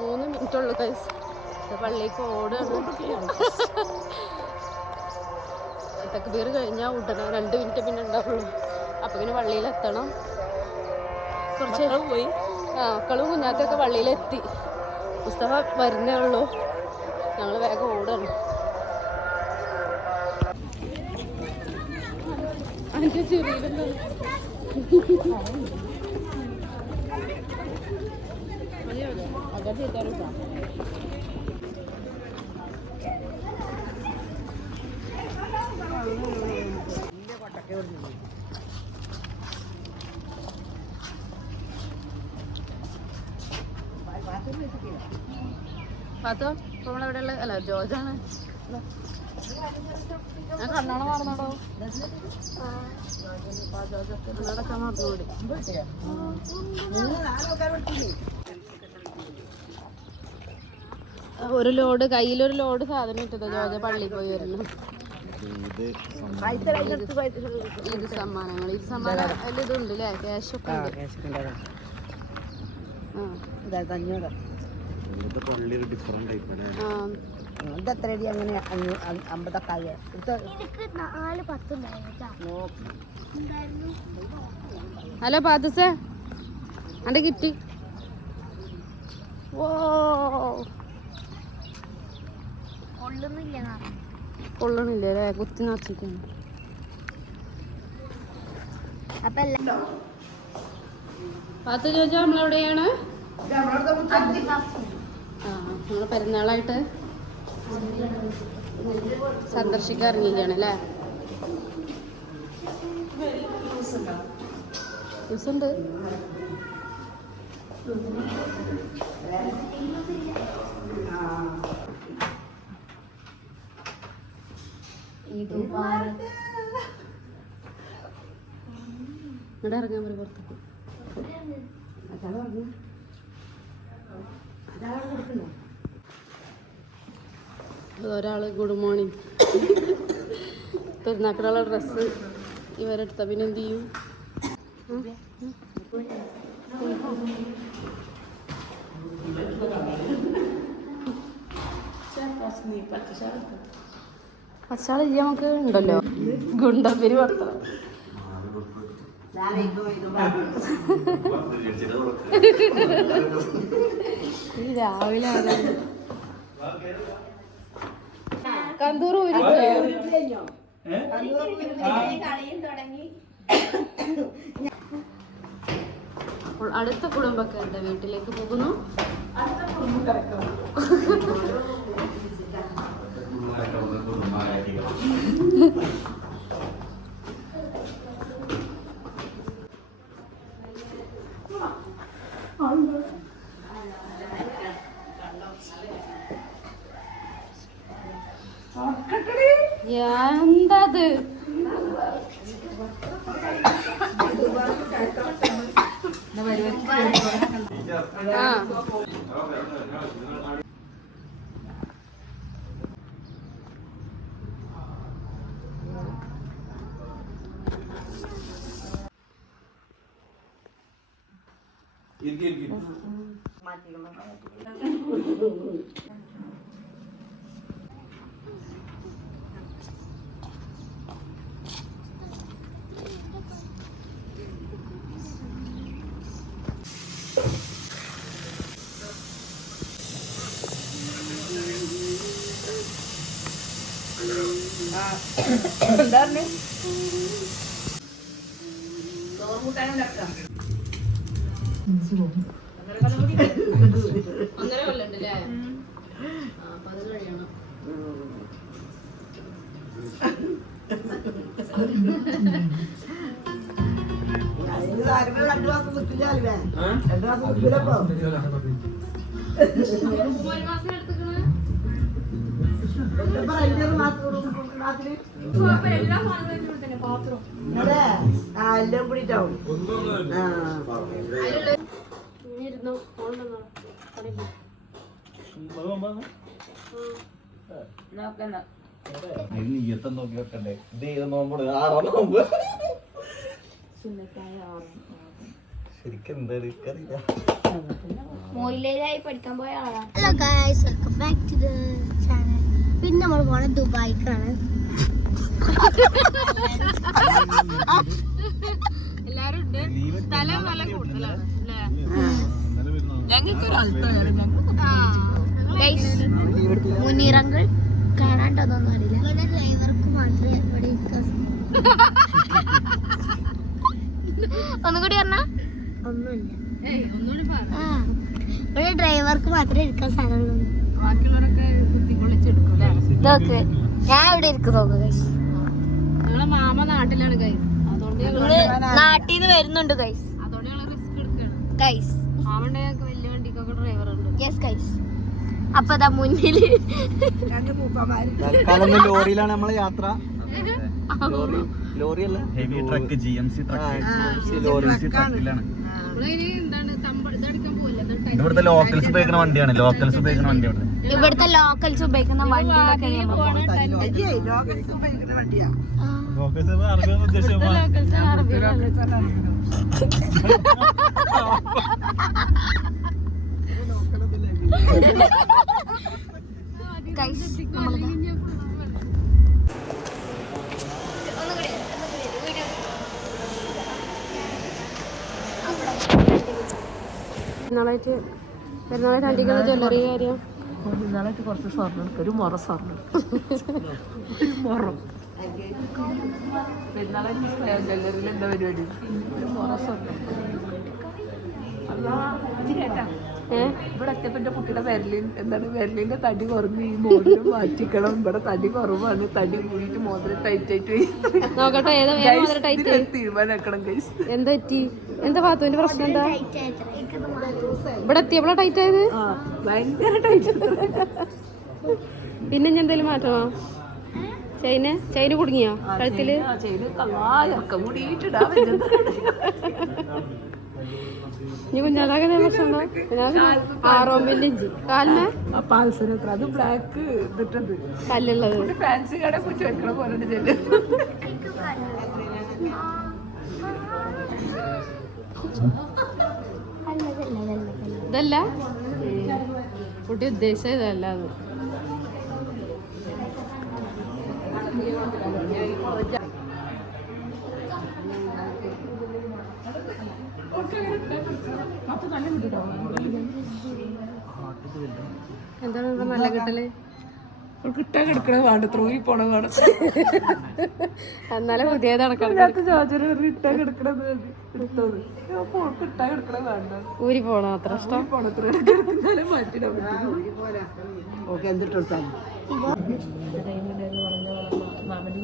3 മിനിറ്റുള്ളൂ കൈസ്. പള്ളിക്ക് ഓടാണ്. തക്ബീർ കഴിഞ്ഞാൽ ഉടനെ 2 മിനിറ്റ് പിന്നെ ഉണ്ടാവുള്ളൂ. അപ്പം ഇങ്ങനെ പള്ളിയിലെത്തണം. കുറച്ച് പോയി മക്കളും കുഞ്ഞാത്തൊക്കെ പള്ളിയിലെത്തി. മുസ്തഫ വരുന്നേ ഉള്ളൂ. ഞങ്ങൾ വേഗം ഓടാണ്. അതിൻ്റെ ചെറിയ പാത്തോ ഇപ്പൊ നമ്മളെവിടെയുള്ള അല്ല ജോർജാണ്. ഞാൻ കണ്ണാണ മാറുന്നോടോ. കണ്ണടക്കാൻ മറന്നുകൂടി. ഒരു ലോഡ് കയ്യിലൊരു ലോഡ് സാധനം ഇട്ടത് ജോർജ പള്ളിയിൽ പോയി വരുന്നു. ഇത് സമ്മാനങ്ങൾ ഇത് സമ്മാനം അതിൽ ഇതുണ്ട് അല്ലേ? ക്യാഷൊക്കെ ഉണ്ട്. ഹലോ പാത്തുസേ അന്റെ കിട്ടി. ഓ കൊള്ളണില്ല അല്ലേ? കുത്തി നിറച്ചിരിക്കുന്നു. പാത്തു ചോദിച്ചാ നമ്മളെവിടെയാണ്? നമ്മൾ പെരുന്നാളായിട്ട് സന്ദർശിക്കാൻ ഇറങ്ങിയിരിക്കുകയാണ് അല്ലേ? ദിവസമുണ്ട്. ഇവിടെ ഇറങ്ങാൻ പറയും പുറത്തേക്ക്. ഒരാള് ഗുഡ് മോർണിംഗ്. പെരുന്നാക്കിനുള്ള ഡ്രസ്സ് ഇവരെടുത്ത പിന്നെ എന്ത് ചെയ്യും? പച്ചാള് ചെയ്യാൻ നമുക്ക് ഉണ്ടല്ലോ. ഗുണ്ടപ്പേര് വർത്തണം. രാവിലെ കന്തൂർ അപ്പോൾ അടുത്ത കുടുംബക്കാരുടെ വീട്ടിലേക്ക് പോകുന്നു. എന്താത്? എന്താണ് ഒന്നര കൊല്ലണ്ടല്ലേ? അപ്പൊ അത് കഴിയണം. എല്ലാം കൂടിട്ടാവും. ശരിക്കും എന്താ അറിയില്ല. മോയിലേരായി പഠിക്കാൻ പോയ ആളാ. Hello guys, welcome back to the channel. പിന്നെ നമ്മൾ പോണ ദുബായിക്കാണ്. എല്ലാരും ഉണ്ട്. സ്ഥലം നല്ല കൂടുതലാണ് മുനീറങ്ങൾ കാണാണ്ടോന്നൊന്നും അറിയില്ല. ഇവിടെ ഡ്രൈവർക്ക് മാത്രമേ ഇവിടെ ഇരിക്കാൻ ഒന്നുകൂടി പറഞ്ഞാ ഒന്നുമില്ല. ഇവിടെ ഡ്രൈവർക്ക് മാത്രമേ ഇരിക്കാൻ സ്ഥലമുള്ളൂ. ബാക്കിയുള്ളവരൊക്കെ കുത്തിക്കൊള്ളിച്ചെടുക്കൂലേ. ഇതൊക്കെ ഞാൻ ഇവിടെ ഇരിക്കുന്നു. ഞങ്ങളെ മാമ നാട്ടിലാണ് ഗൈസ്. അതുകൊണ്ട് നാട്ടിൽ നിന്ന് വരുന്നുണ്ട് ഗൈസ്. അതുകൊണ്ട് ഞങ്ങൾ റിസ്ക് എടുക്കുകയാണ് ഗൈസ് മാമന്റെ ഞങ്ങൾക്ക് വലിയ വണ്ടിക്കൊക്കെ ഡ്രൈവർ ഉണ്ട്. Yes guys. അപ്പൊ അതാ മുന്നില് ലോറിയിലാണ് നമ്മളെ യാത്ര. ലോറിയല്ല, ഹെവി ട്രക്ക്, GMC ട്രക്കിലാണ്. ഇവിടുത്തെ ലോക്കൽസ് ഉപയോഗിക്കുന്ന വണ്ടിയാണ്. ഇവിടുത്തെ ലോക്കൽസ് ഉപയോഗിക്കുന്ന വണ്ടിയിലൊക്കെ പെരുന്നാളായിട്ട് അടിക്കുന്ന ജ്വല്ലറി കാര്യം പെരുന്നാളായിട്ട് കുറച്ച് സ്വർണ്ണം എടുക്കും. ഒരു മുറ സ്വർണ്ണം ഒരു മുറം പെരുന്നാളായിട്ട് ജ്വല്ലറിയിൽ എന്താ പരിപാടി? ഒരു മുറ സ്വർണ്ണം. ഇവിടെ എത്തിയപ്പോ എന്റെ കുട്ടിയുടെ വിരലിന്റെ തടി കുറഞ്ഞ് ഈ മോതിരം മാറ്റിക്കണം. ഇവിടെ തടി കുറവാണ്, തടി കൂടിയിട്ട് മോതിരം ടൈറ്റ് ആയിട്ട് നോക്കട്ടെ തീരുമാനാക്കണം. എന്താ പറ്റി? എന്താ പാത്തുവിന്റെ പ്രശ്നം? എന്താ ഇവിടെ എത്തിയപ്പോഴാ ടൈറ്റ് ആയത്? ഭയങ്കര ടൈറ്റ്. പിന്നെ ഞാൻ എന്തേലും മാറ്റമാ? ചൈന കുടുങ്ങിയോ കഴുത്തില്? ഇനി കുഞ്ഞാലാകെ പ്രശ്നം ആറോമ്പിന്റെ കാലിന് അത് ബ്ലാക്ക് ഇതിട്ടത് കല്ലുള്ളത്. ഫാൻസി കട കുറിച്ച് വെക്കണ പോലെ ചെല്ലു. ഇതല്ല കുട്ടി ഉദ്ദേശിച്ച ഇതല്ല. അത് എന്താണ് ഇവിടെ നല്ല കിട്ടല്? കിട്ടാൻ കിടക്കണ വേണ്ട, ത്രോയി പോണ വേണം. എന്നാലും പുതിയത് നടക്കണം. കിട്ടാൻ കിടക്കണത് എടുത്തത് കിട്ടാൻ കിടക്കണ വേണ്ട. ഊരി പോണോ അത്ര ഇഷ്ടം? പോണത്ര മാറ്റിടാൻ ഓക്കെ. എന്തിട്ടെടുത്താൽ മാമനും